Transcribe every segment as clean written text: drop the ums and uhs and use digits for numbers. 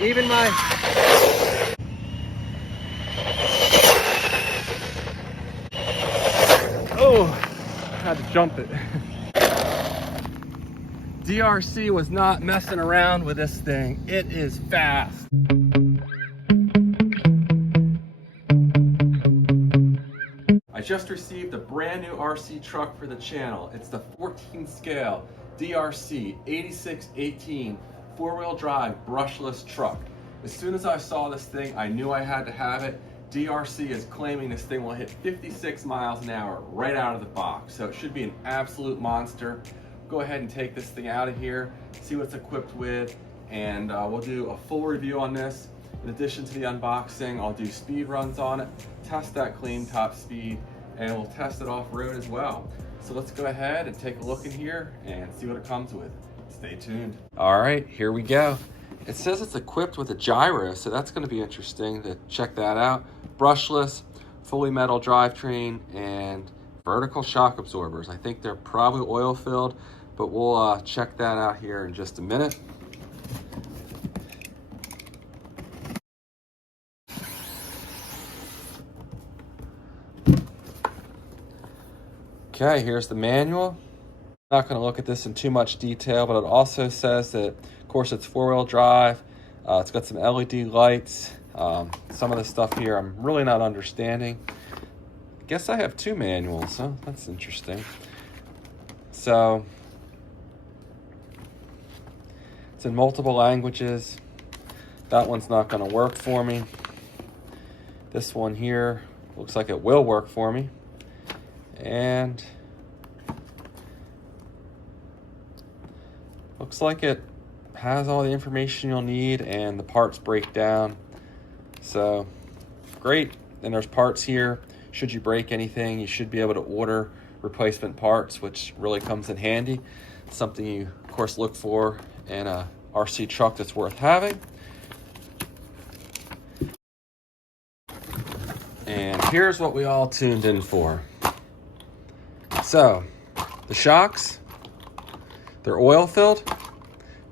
Even my... Oh, had to jump it. DeeRC was not messing around with this thing. It is fast. I just received a brand new RC truck for the channel. It's the 14 scale DeeRC 8618 four-wheel drive brushless truck. As soon as I saw this thing, I knew I had to have it. DeeRC is claiming this thing will hit 56 miles an hour right out of the box. So it should be an absolute monster. Go ahead and take this thing out of here, see what it's equipped with, and we'll do a full review on this. In addition to the unboxing, I'll do speed runs on it, test that clean top speed, and we'll test it off-road as well. So let's go ahead and take a look in here and see what it comes with. Stay tuned. All right, here we go. It says it's equipped with a gyro, so that's going to be interesting to check that out. Brushless, fully metal drivetrain, and vertical shock absorbers. I think they're probably oil filled, but we'll check that out here in just a minute. Okay, here's the manual. Not going to look at this in too much detail, but it also says that, of course, it's four-wheel drive. It's got some LED lights. Some of the stuff here I'm really not understanding. I guess I have two manuals, huh? That's interesting. So, it's in multiple languages. That one's not going to work for me. This one here looks like it will work for me. And looks like it has all the information you'll need and the parts breakdown. So great. And there's parts here. Should you break anything, you should be able to order replacement parts, which really comes in handy. Something you, of course, look for in a RC truck that's worth having. And here's what we all tuned in for. So, the shocks, they're oil filled.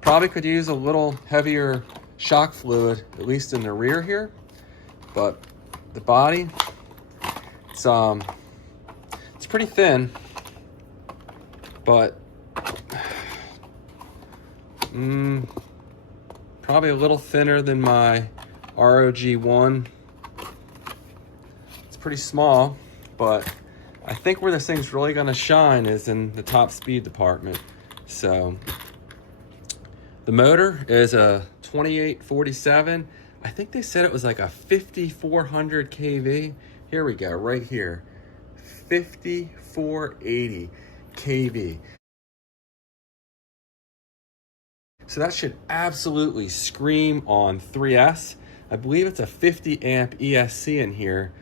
Probably could use a little heavier shock fluid, at least in the rear here. But the body, it's pretty thin, but probably a little thinner than my ROG1. It's pretty small, but I think where this thing's really gonna shine is in the top speed department. So the motor is a 2847. I think they said it was like a 5400 kV. Here we go, right here. 5480 kV. So that should absolutely scream on 3S. I believe it's a 50 amp ESC in here.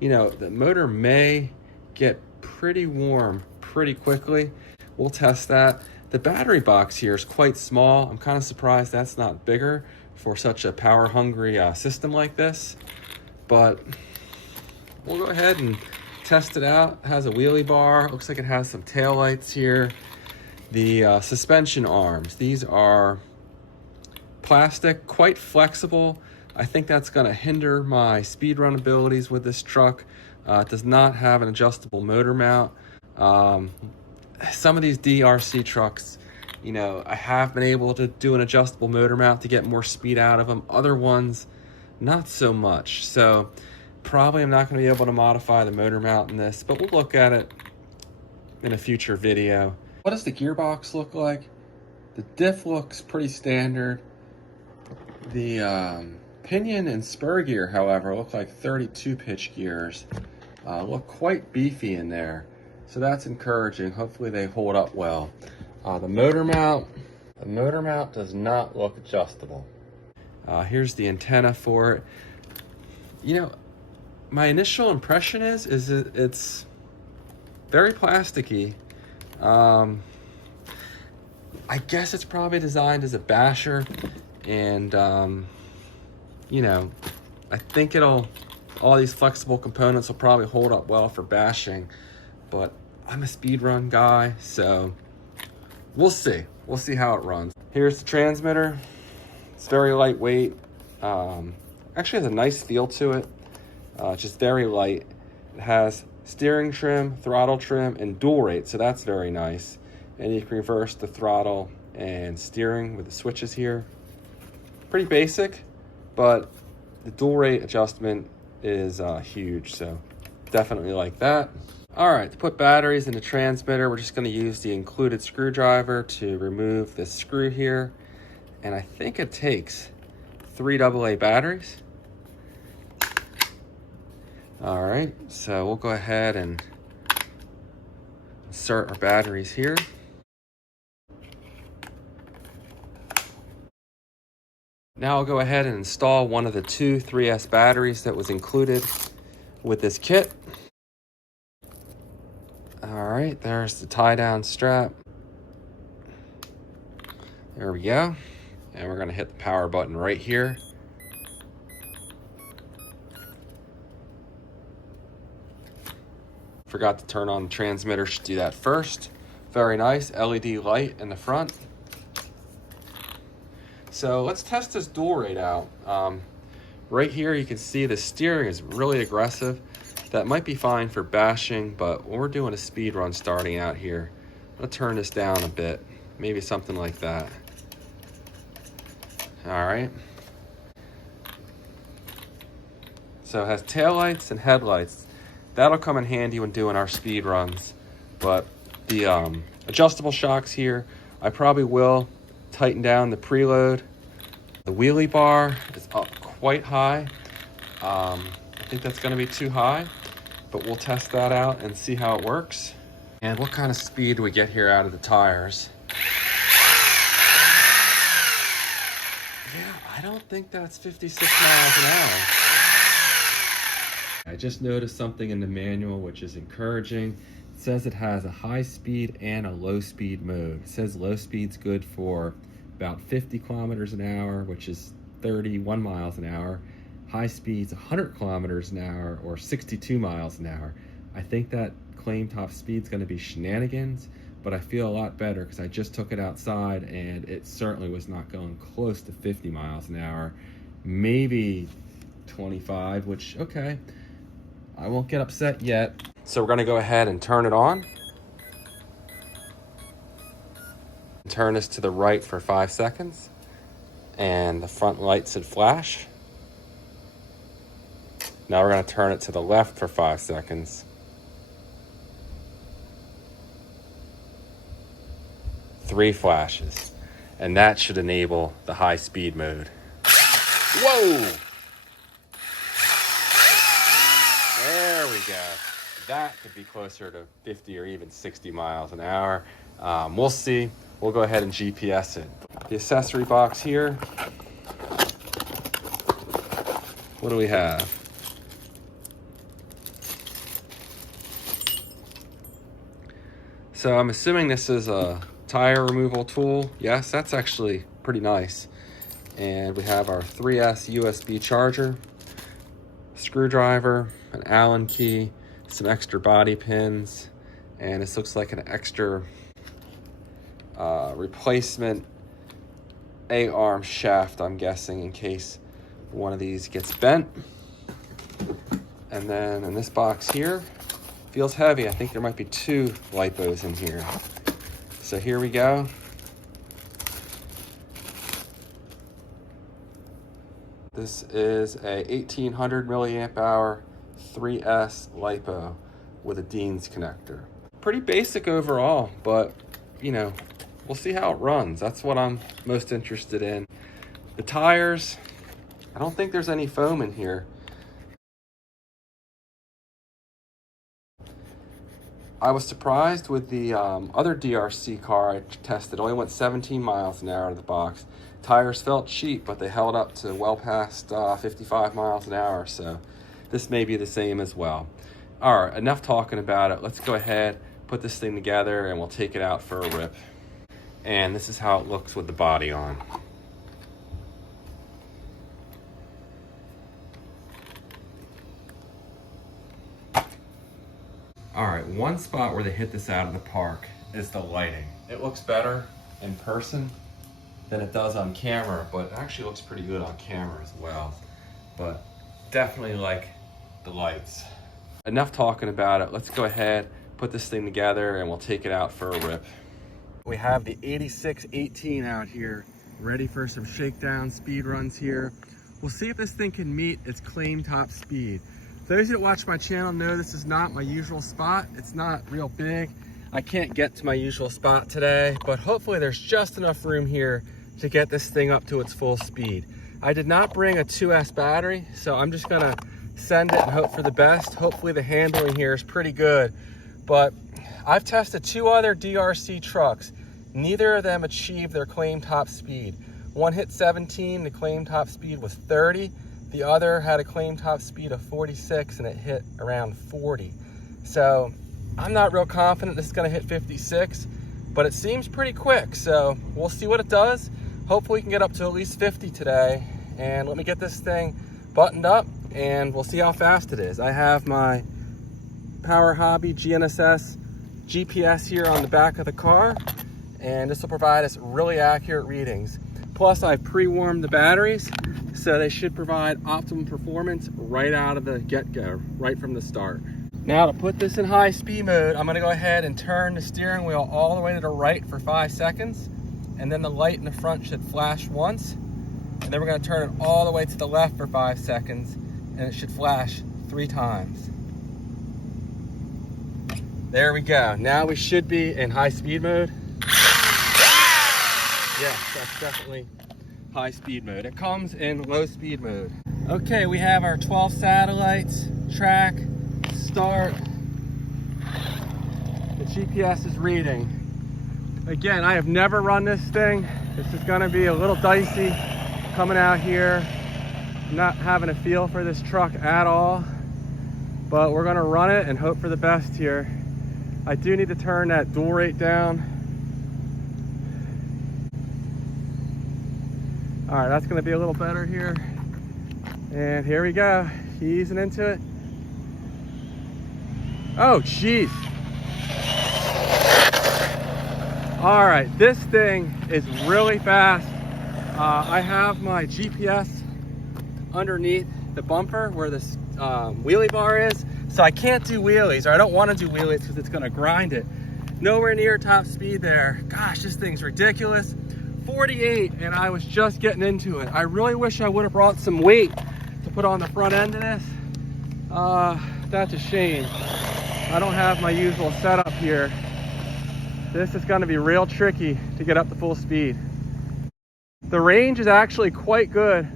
You know, the motor may get pretty warm pretty quickly. We'll test that. The battery box here is quite small. I'm kind of surprised that's not bigger for such a power-hungry system like this. But we'll go ahead and test it out. It has a wheelie bar. Looks like it has some tail lights here. The suspension arms. These are plastic, quite flexible. I think that's going to hinder my speed run abilities with this truck. It does not have an adjustable motor mount. Some of these DeeRC trucks, you know, I have been able to do an adjustable motor mount to get more speed out of them. Other ones, not so much. So probably I'm not going to be able to modify the motor mount in this, but we'll look at it in a future video. What does the gearbox look like? The diff looks pretty standard. The pinion and spur gear, however, look like 32 pitch gears. Look quite beefy in there. So that's encouraging. Hopefully they hold up well. The motor mount does not look adjustable. Here's the antenna for it. You know, my initial impression is it's very plasticky. I guess it's probably designed as a basher, and you know, I think all these flexible components will probably hold up well for bashing, but I'm a speed run guy, so we'll see how it runs. Here's the transmitter. It's very lightweight. Actually has a nice feel to it. Just very light. It has steering trim, throttle trim, and dual rate, so that's very nice. And you can reverse the throttle and steering with the switches here. Pretty basic, but the dual rate adjustment is huge, so definitely like that. All right, to put batteries in the transmitter, we're just going to use the included screwdriver to remove this screw here. And I think it takes 3 AA batteries. All right, so we'll go ahead and insert our batteries here. Now I'll go ahead and install one of the 2 3S batteries that was included with this kit. All right, there's the tie down strap. There we go. And we're gonna hit the power button right here. Forgot to turn on the transmitter, should do that first. Very nice LED light in the front. So let's test this dual rate out. Right here you can see the steering is really aggressive. That might be fine for bashing, but when we're doing a speed run starting out here, I'm gonna turn this down a bit, maybe something like that. All right. So it has taillights and headlights. That'll come in handy when doing our speed runs. But the adjustable shocks here, I probably will tighten down the preload. The wheelie bar is up quite high. I think that's gonna be too high, but we'll test that out and see how it works. And what kind of speed do we get here out of the tires? Yeah, I don't think that's 56 miles an hour. I just noticed something in the manual which is encouraging. It says it has a high speed and a low speed mode. It says low speed's good for about 50 kilometers an hour, which is 31 miles an hour. High speed's 100 kilometers an hour or 62 miles an hour. I think that claim top speed's gonna be shenanigans, but I feel a lot better because I just took it outside and it certainly was not going close to 50 miles an hour. Maybe 25, which, okay, I won't get upset yet. So we're gonna go ahead and turn it on. Turn this to the right for 5 seconds and the front light should flash. Now we're gonna turn it to the left for 5 seconds. 3 flashes. And that should enable the high speed mode. Whoa! There we go. That could be closer to 50 or even 60 miles an hour. We'll see. We'll go ahead and GPS it. The accessory box here. What do we have? So I'm assuming this is a tire removal tool. Yes, that's actually pretty nice. And we have our 3S USB charger, screwdriver, an Allen key, some extra body pins, and this looks like an extra replacement A-arm shaft, I'm guessing, in case one of these gets bent. And then in this box here, feels heavy. I think there might be 2 lipos in here. So here we go. This is a 1800 milliamp hour 3S lipo with a Dean's connector. Pretty basic overall, but you know, we'll see how it runs. That's what I'm most interested in. The tires, I don't think there's any foam in here. I was surprised with the other DeeRC car I tested. It only went 17 miles an hour out of the box. Tires felt cheap, but they held up to well past 55 miles an hour, so this may be the same as well. All right, enough talking about it. Let's go ahead, put this thing together, and we'll take it out for a rip. And this is how it looks with the body on. All right, one spot where they hit this out of the park is the lighting. It looks better in person. than it does on camera, but it actually looks pretty good on camera as well. But definitely like the lights. Enough talking about it. Let's go ahead, put this thing together, and we'll take it out for a rip. We have the 8618 out here, ready for some shakedown speed runs here. We'll see if this thing can meet its claim top speed. Those that watch my channel know this is not my usual spot. It's not real big. I can't get to my usual spot today, but hopefully there's just enough room here to get this thing up to its full speed. I did not bring a 2S battery, so I'm just gonna send it and hope for the best. Hopefully the handling here is pretty good, but I've tested 2 other DeeRC trucks. Neither of them achieved their claim top speed. One hit 17, the claim top speed was 30. The other had a claim top speed of 46 and it hit around 40. So I'm not real confident this is gonna hit 56, but it seems pretty quick. So we'll see what it does. Hopefully we can get up to at least 50 today. And let me get this thing buttoned up and we'll see how fast it is. I have my Power Hobby GNSS GPS here on the back of the car, and this will provide us really accurate readings. Plus I've pre-warmed the batteries, so they should provide optimum performance right out of the get-go, right from the start. Now to put this in high speed mode, I'm gonna go ahead and turn the steering wheel all the way to the right for 5 seconds, and then the light in the front should flash once, and then we're gonna turn it all the way to the left for 5 seconds, and it should flash 3 times. There we go. Now we should be in high speed mode. Yes, that's definitely high speed mode. It comes in low speed mode. Okay, we have our 12 satellites, track, start. The GPS is reading. Again, I have never run this thing. This is gonna be a little dicey coming out here, not having a feel for this truck at all, but we're gonna run it and hope for the best here. I do need to turn that dual rate down. All right, that's gonna be a little better here. And here we go, easing into it. Oh, geez. All right, this thing is really fast. I have my GPS underneath the bumper where this wheelie bar is, so I can't do wheelies, or I don't want to do wheelies because it's going to grind it. Nowhere near top speed there. Gosh, this thing's ridiculous. 48, and I was just getting into it. I really wish I would have brought some weight to put on the front end of this. That's a shame. I don't have my usual setup here. This is going to be real tricky to get up to full speed. The range is actually quite good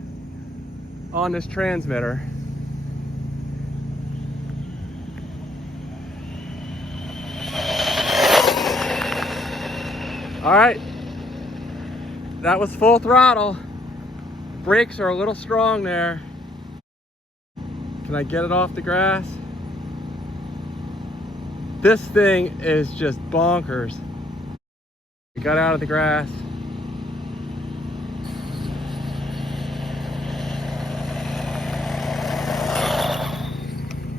on this transmitter. All right, that was full throttle. Brakes are a little strong there. Can I get it off the grass? This thing is just bonkers. We got out of the grass.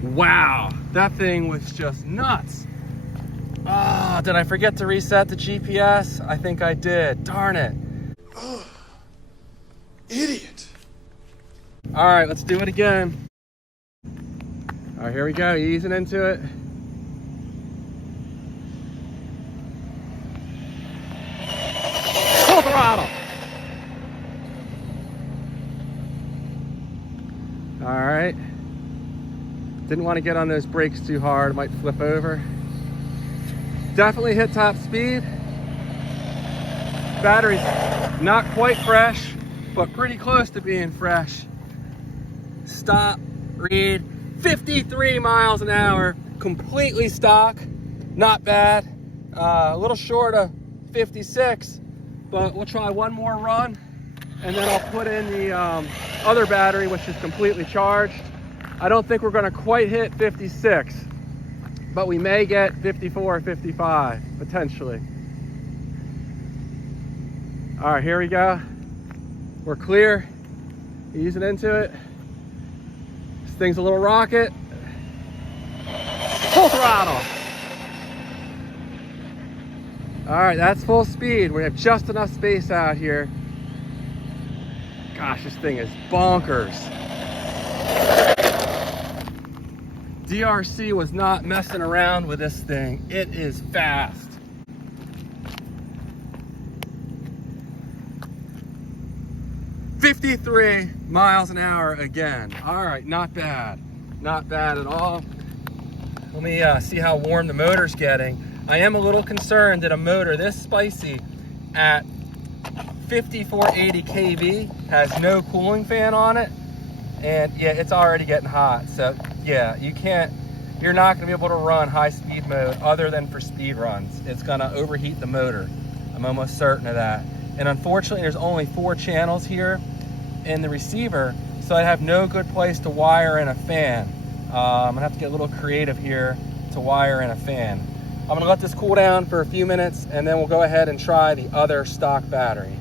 Wow, that thing was just nuts. Ah, did I forget to reset the GPS? I think I did, darn it. Oh, idiot. All right, let's do it again. All right, here we go, easing into it. Full throttle. All right. Didn't want to get on those brakes too hard, might flip over. Definitely hit top speed. Battery's not quite fresh, but pretty close to being fresh. Stop, read, 53 miles an hour, completely stock, not bad. A little short of 56, but we'll try one more run, and then I'll put in the other battery, which is completely charged. I don't think we're gonna quite hit 56, but we may get 54 or 55, potentially. All right, here we go. We're clear, easing into it. This thing's a little rocket. Full throttle. All right, that's full speed. We have just enough space out here Gosh, this thing is bonkers. DeeRC was not messing around with this thing. It is fast. $53 miles an hour again. All right, not bad. Not bad at all. Let me see how warm the motor's getting. I am a little concerned that a motor this spicy at 5480 kV has no cooling fan on it. And yeah, it's already getting hot. So yeah, you're not gonna be able to run high speed mode other than for speed runs. It's gonna overheat the motor. I'm almost certain of that. And unfortunately, there's only 4 channels here in the receiver, so I have no good place to wire in a fan. I'm gonna have to get a little creative here to wire in a fan. I'm gonna let this cool down for a few minutes and then we'll go ahead and try the other stock battery.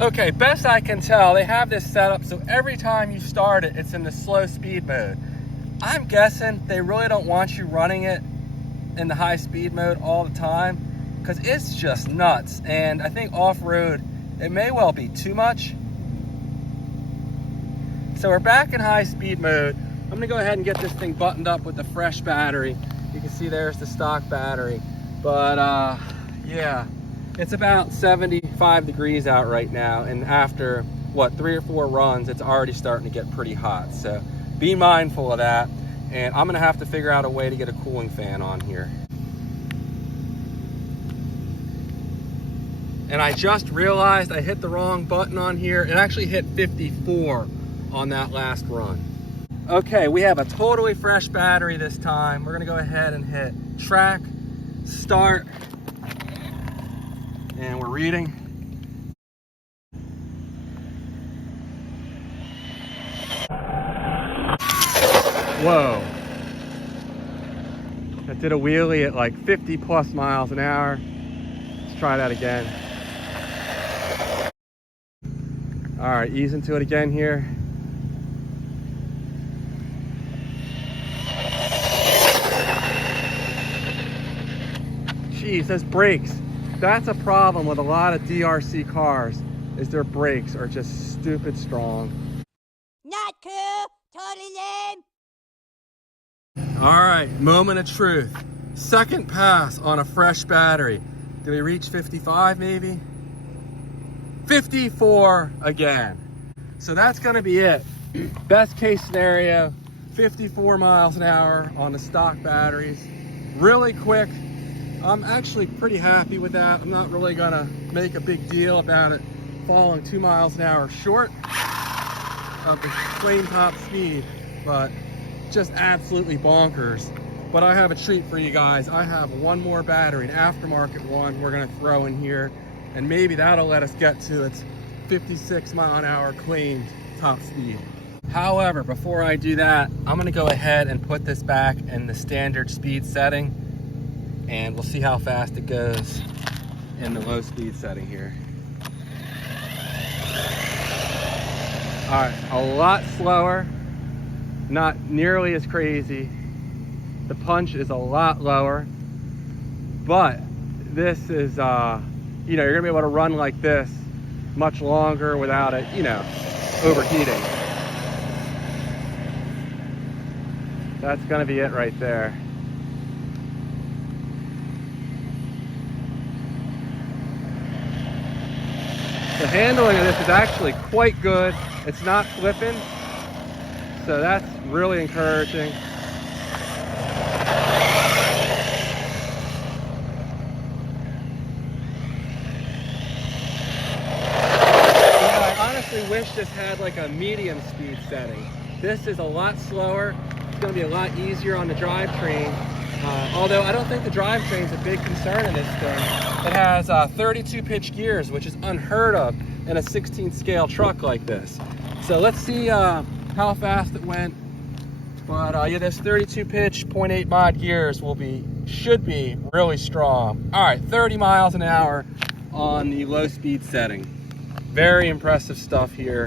Okay, best I can tell, they have this set up so every time you start it, it's in the slow speed mode. I'm guessing they really don't want you running it in the high speed mode all the time because it's just nuts. And I think off-road, it may well be too much. So we're back in high speed mode. I'm gonna go ahead and get this thing buttoned up with the fresh battery. You can see there's the stock battery. But yeah, it's about 75 degrees out right now. And after, what, 3 or 4 runs, it's already starting to get pretty hot. So be mindful of that. And I'm gonna have to figure out a way to get a cooling fan on here. And I just realized I hit the wrong button on here. It actually hit 54 on that last run. Okay, we have a totally fresh battery this time. We're gonna go ahead and hit track, start, and we're reading. Whoa. That did a wheelie at like 50 plus miles an hour. Let's try that again. All right, ease into it again here. Jeez, those brakes. That's a problem with a lot of DeeRC cars, is their brakes are just stupid strong. Not cool, totally lame. All right, moment of truth. Second pass on a fresh battery. Did we reach 55 maybe? 54 again. So that's gonna be it. Best case scenario, 54 miles an hour on the stock batteries. Really quick. I'm actually pretty happy with that. I'm not really gonna make a big deal about it falling 2 miles an hour short of the flame top speed, but just absolutely bonkers. But I have a treat for you guys. I have one more battery, an aftermarket one we're gonna throw in here, and maybe that'll let us get to its 56 mile an hour claimed top speed. However, before I do that, I'm gonna go ahead and put this back in the standard speed setting, and we'll see how fast it goes in the low speed setting here. All right, a lot slower, not nearly as crazy. The punch is a lot lower, but this is, you know, you're gonna be able to run like this much longer without it, you know, overheating. That's gonna be it right there. The handling of this is actually quite good. It's not flipping, so that's really encouraging. I honestly wish this had like a medium speed setting. This is a lot slower. It's going to be a lot easier on the drivetrain. Although I don't think the drivetrain is a big concern in this thing. It has 32 pitch gears, which is unheard of in a 16 scale truck like this. So let's see how fast it went. But yeah, this 32 pitch 0.8 mod gears should be really strong. All right, 30 miles an hour on the low speed setting. Very impressive stuff here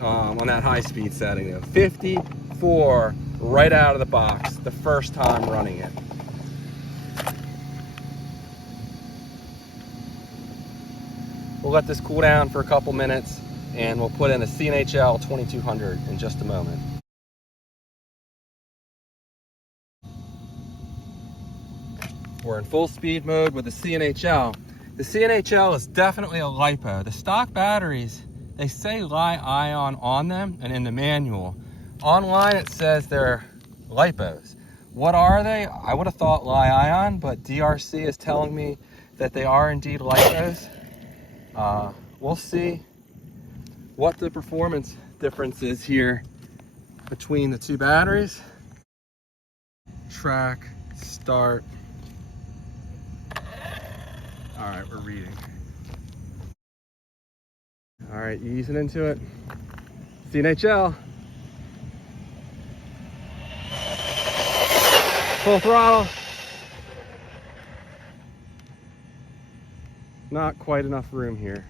on that high speed setting though. 54 right out of the box the first time running it. We'll let this cool down for a couple minutes and we'll put in a CNHL 2200 in just a moment. We're in full speed mode with the CNHL. The CNHL is definitely a LiPo. The stock batteries, they say Li-ion on them and in the manual. Online it says they're LiPos. What are they? I would have thought Li-ion, but DeeRC is telling me that they are indeed LiPos. We'll see what the performance difference is here between the two batteries. Track, start. All right, we're reading. All right, easing into it. CNHL. Full throttle. Not quite enough room here.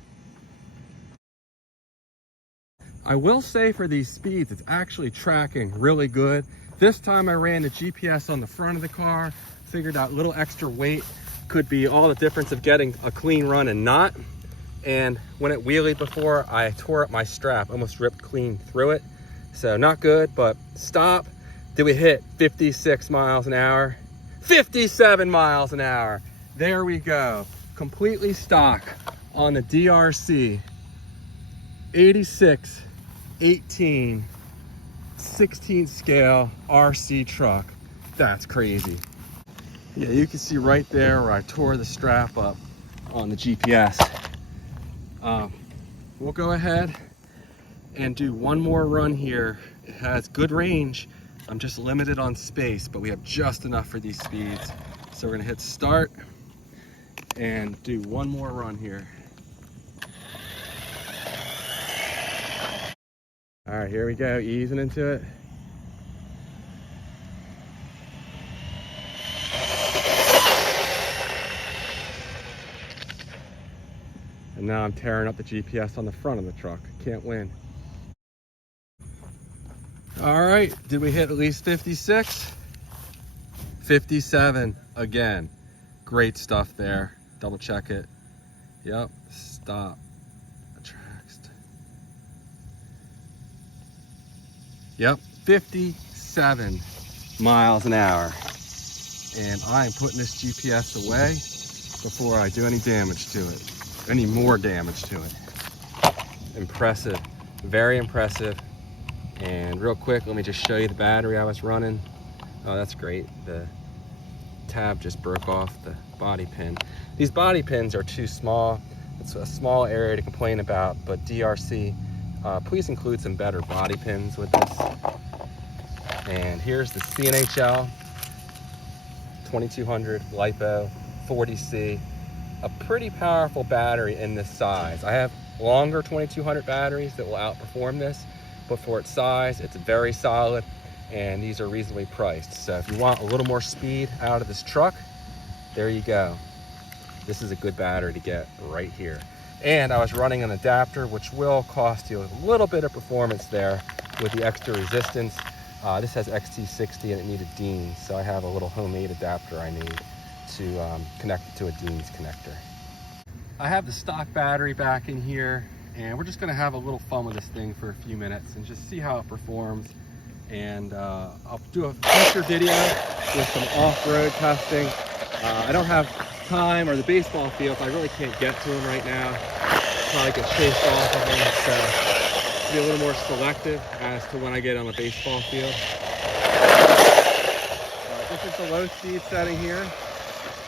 I will say for these speeds, it's actually tracking really good. This time I ran the GPS on the front of the car, figured out a little extra weight could be all the difference of getting a clean run and not. And when it wheelied before, I tore up my strap, almost ripped clean through it. So not good, but stop. Did we hit 56 miles an hour? 57 miles an hour. There we go. Completely stock on the DeeRC 86 18 16 scale RC truck. That's crazy. Yeah, you can see right there where I tore the strap up on the GPS. We'll go ahead and do one more run here. It has good range. I'm just limited on space, but we have just enough for these speeds. So we're gonna hit start and do one more run here. All right, here we go, easing into it. And now I'm tearing up the GPS on the front of the truck. Can't win. All right, did we hit at least 56? 57 again. Great stuff there. Double check it. Yep, stop. Attracts. Yep, 57 miles an hour. And I am putting this GPS away before I do any damage to it. Any more damage to it. Impressive, very impressive. And real quick, let me just show you the battery I was running. Oh, that's great. The tab just broke off the body pin. These body pins are too small. It's a small area to complain about, but DeeRC, please include some better body pins with this. And here's the CNHL 2200 LiPo 40C. A pretty powerful battery in this size. I have longer 2200 batteries that will outperform this, but for its size, it's very solid, and these are reasonably priced. So if you want a little more speed out of this truck, there you go. This is a good battery to get right here. And I was running an adapter, which will cost you a little bit of performance there with the extra resistance. This has XT60 and it needed Dean's, so I have a little homemade adapter I need to connect it to a Dean's connector. I have the stock battery back in here, and we're just gonna have a little fun with this thing for a few minutes and just see how it performs. And I'll do a future video with some off-road testing. I don't have time, or the baseball fields, I really can't get to them right now. Probably get chased off of them, so be a little more selective as to when I get on the baseball field. This is the low speed setting here,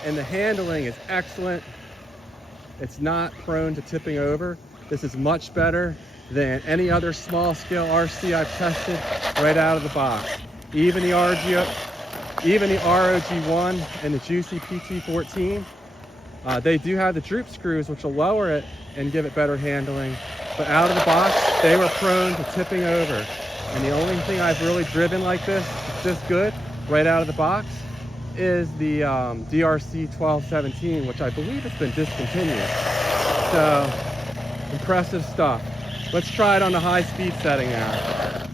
and the handling is excellent. It's not prone to tipping over. This is much better than any other small scale RC I've tested right out of the box. Even the ROG1 and the Juicy PT14, they do have the droop screws, which will lower it and give it better handling. But out of the box, they were prone to tipping over. And the only thing I've really driven like this, it's this good, right out of the box, is the DeeRC 1217, which I believe has been discontinued. So, impressive stuff. Let's try it on the high speed setting now.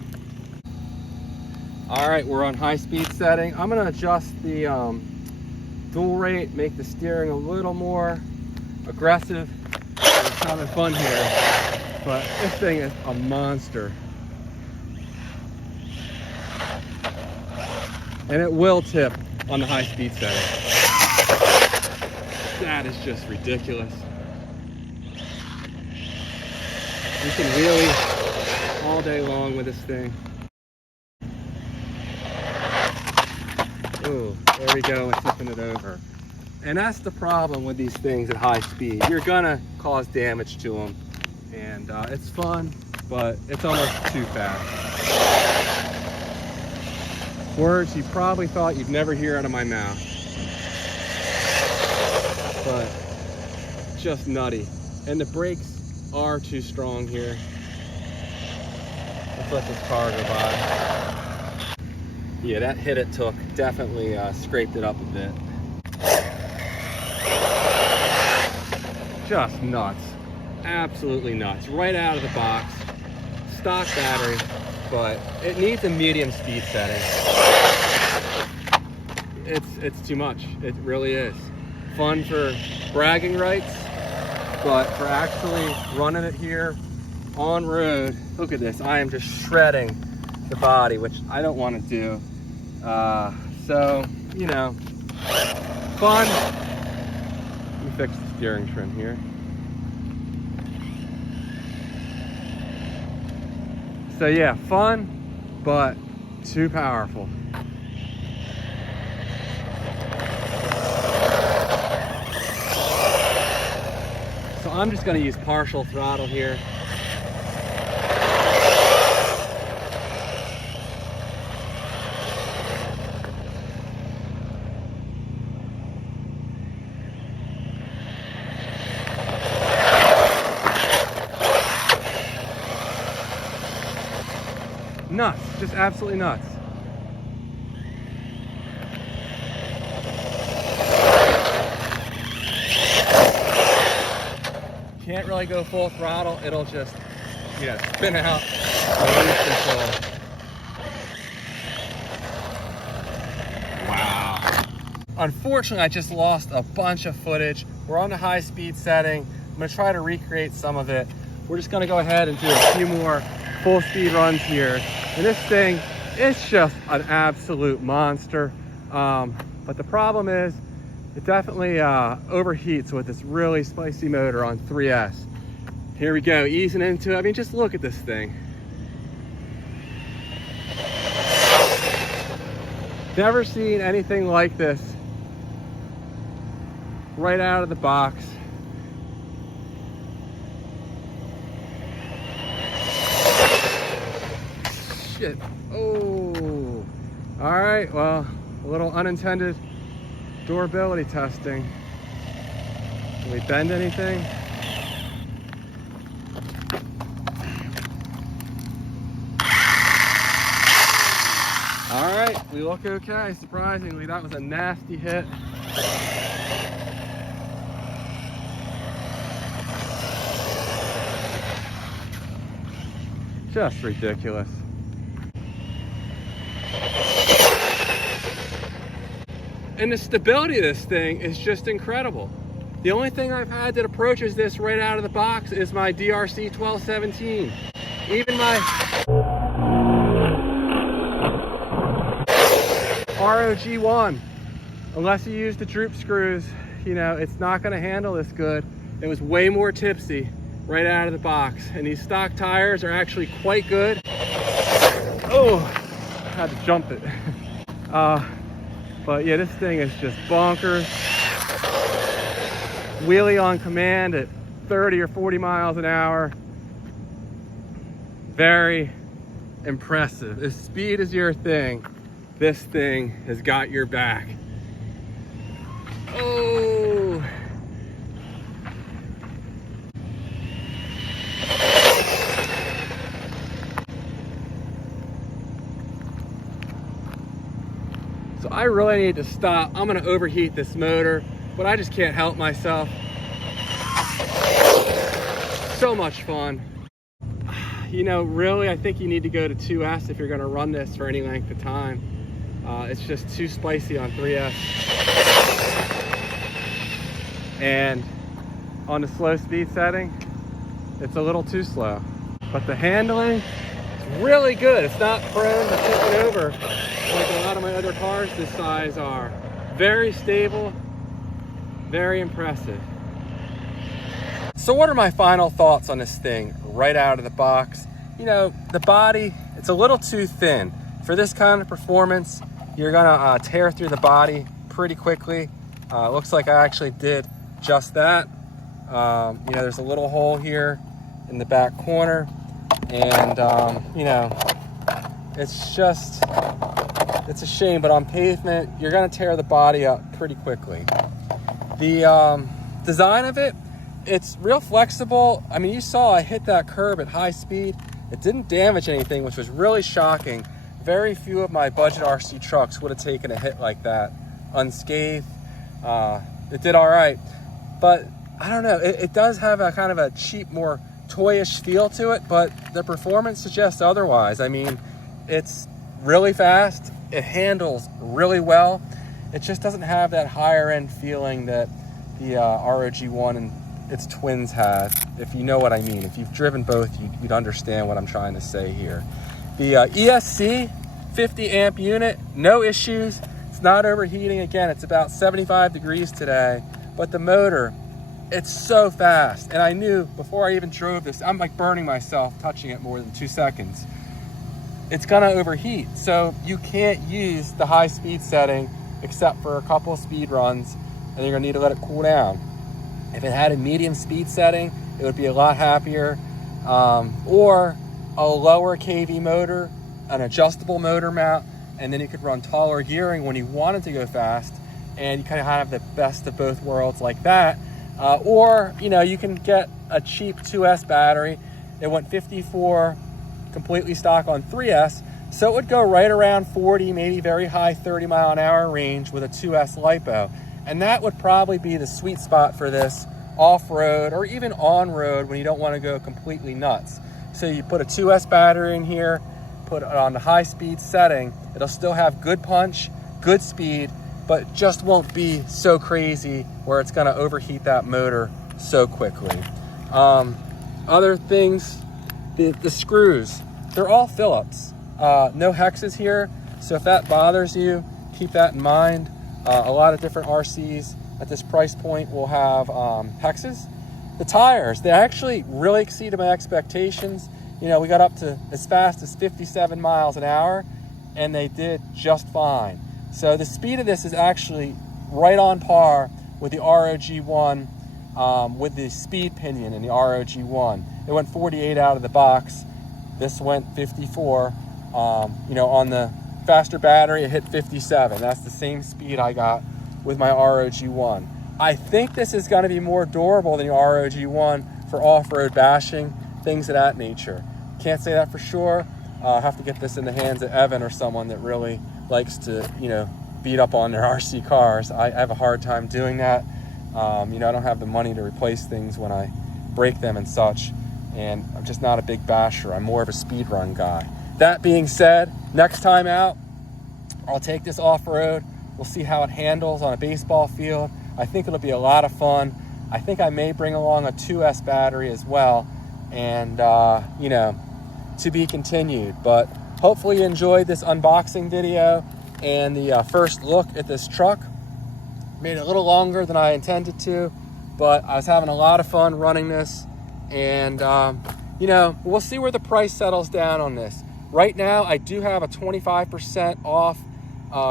All right, we're on high speed setting. I'm gonna adjust the dual rate, make the steering a little more aggressive. We're having fun here. but this thing is a monster. And it will tip on the high speed setting. That is just ridiculous. You can wheelie all day long with this thing. Ooh, there we go, and tipping it over. And that's the problem with these things at high speed. You're gonna cause damage to them. And it's fun, but it's almost too fast. Words you probably thought you'd never hear out of my mouth. But just nutty. And the brakes are too strong here. Let's let this car go by. Yeah, that hit it took definitely scraped it up a bit. Just nuts. Absolutely nuts. Right out of the box. Stock battery, but it needs a medium speed setting. It's too much. It really is. Fun for bragging rights, but for actually running it here on road, look at this. I am just shredding the body, which I don't want to do. So, you know, fun. Let me fix the steering trim here. So yeah, fun, but too powerful. So I'm just going to use partial throttle here. Nuts, just absolutely nuts. Can't really go full throttle, it'll just, you know, spin out and lose control. Wow. Unfortunately, I just lost a bunch of footage. We're on the high speed setting. I'm gonna try to recreate some of it. We're just gonna go ahead and do a few more full speed runs here. And this thing is just an absolute monster. But the problem is, it definitely overheats with this really spicy motor on 3S. Here we go, easing into it. I mean, just look at this thing. Never seen anything like this right out of the box. Shit. Oh. All right, well, a little unintended durability testing. Can we bend anything? All right, we look okay. Surprisingly, that was a nasty hit. Just ridiculous. And the stability of this thing is just incredible. The only thing I've had that approaches this right out of the box is my DeeRC 1217. Even my ROG1, unless you use the droop screws, you know, it's not gonna handle this good. It was way more tipsy right out of the box. And these stock tires are actually quite good. Oh, I had to jump it. But yeah, this thing is just bonkers. Wheelie on command at 30 or 40 miles an hour. Very impressive. If speed is your thing, this thing has got your back. Oh. So I really need to stop. I'm gonna overheat this motor, but I just can't help myself. So much fun. You know, really, I think you need to go to 2S if you're gonna run this for any length of time. It's just too spicy on 3S. And on the slow speed setting, it's a little too slow. But the handling is really good. It's not prone to tipping over like a lot of my other cars this size are. Very stable, very impressive. So what are my final thoughts on this thing right out of the box? You know, the body, it's a little too thin. For this kind of performance, you're gonna tear through the body pretty quickly. Looks like I actually did just that. You know, there's a little hole here in the back corner, and you know, it's a shame, but on pavement, you're gonna tear the body up pretty quickly. The design of it, it's real flexible. I mean, you saw I hit that curb at high speed. It didn't damage anything, which was really shocking. Very few of my budget RC trucks would have taken a hit like that unscathed. It did all right, but I don't know, it does have a kind of a cheap, more toyish feel to it, but the performance suggests otherwise. I mean, it's really fast, it handles really well. It just doesn't have that higher end feeling that the ROG1 and its twins have, if you know what I mean. If you've driven both, you'd understand what I'm trying to say here. The ESC 50 amp unit, no issues. It's not overheating. Again, it's about 75 degrees today, but the motor, it's so fast. And I knew before I even drove this, I'm like burning myself touching it more than 2 seconds. It's gonna overheat. So you can't use the high speed setting except for a couple of speed runs, and you're gonna need to let it cool down. If it had a medium speed setting, it would be a lot happier. Or a lower KV motor, an adjustable motor mount, and then you could run taller gearing when you wanted to go fast, and you kind of have the best of both worlds like that. Or, you know, you can get a cheap 2S battery. It went 54 completely stock on 3S, so it would go right around 40, maybe very high 30 mile an hour range with a 2S LiPo. And that would probably be the sweet spot for this off-road or even on-road when you don't want to go completely nuts. So you put a 2S battery in here, put it on the high-speed setting. It'll still have good punch, good speed, but just won't be so crazy where it's going to overheat that motor so quickly. Other things, the screws, they're all Phillips. No hexes here, so if that bothers you, keep that in mind. A lot of different RCs at this price point will have hexes. The tires, they actually really exceeded my expectations. You know, we got up to as fast as 57 miles an hour, and they did just fine. So the speed of this is actually right on par with the ROG1, with the speed pinion in the ROG1. It went 48 out of the box. This went 54. You know, on the faster battery, it hit 57. That's the same speed I got with my ROG1. I think this is going to be more durable than the ROG1 for off-road bashing, things of that nature. Can't say that for sure. I'll have to get this in the hands of Evan or someone that really likes to, you know, beat up on their RC cars. I have a hard time doing that. You know, I don't have the money to replace things when I break them and such, and I'm just not a big basher. I'm more of a speed run guy. That being said, next time out, I'll take this off-road. We'll see how it handles on a baseball field. I think it'll be a lot of fun. I think I may bring along a 2S battery as well, and you know, to be continued. But hopefully you enjoyed this unboxing video and the first look at this truck. Made it a little longer than I intended to, but I was having a lot of fun running this, and you know, we'll see where the price settles down on this. Right now, I do have a 25% off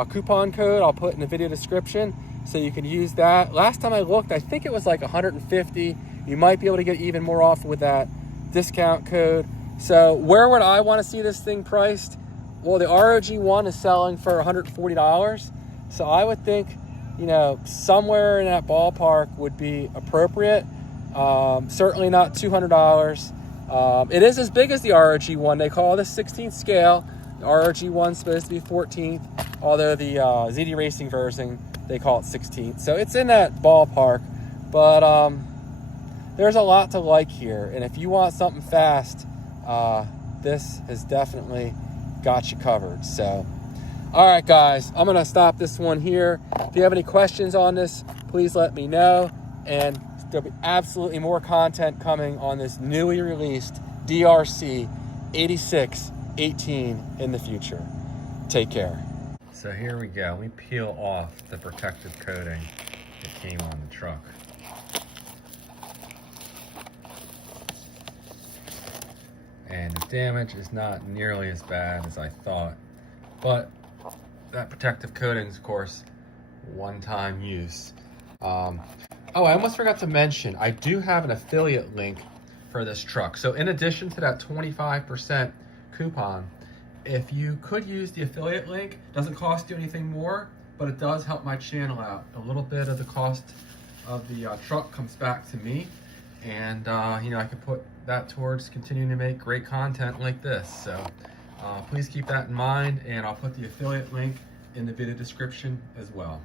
coupon code I'll put in the video description, so you can use that. Last time I looked, I think it was like 150. You might be able to get even more off with that discount code. So where would I want to see this thing priced? Well, the ROG1 is selling for $140. So I would think, you know, somewhere in that ballpark would be appropriate. Certainly not $200. It is as big as the ROG1. They call this 16th scale. The ROG1 is supposed to be 14th, although the ZD Racing version, they call it 16th. So it's in that ballpark, but there's a lot to like here. And if you want something fast, this has definitely got you covered. So, all right, guys, I'm going to stop this one here. If you have any questions on this, please let me know. And There'll be absolutely more content coming on this newly released DeeRC 8618 in the future. Take care. So here we go. We peel off the protective coating that came on the truck. And the damage is not nearly as bad as I thought, but that protective coating is, of course, one-time use. Oh, I almost forgot to mention, I do have an affiliate link for this truck. So in addition to that 25% coupon, if you could use the affiliate link, doesn't cost you anything more, but it does help my channel out. A little bit of the cost of the truck comes back to me, and you know, I can put that towards continuing to make great content like this. So please keep that in mind, and I'll put the affiliate link in the video description as well.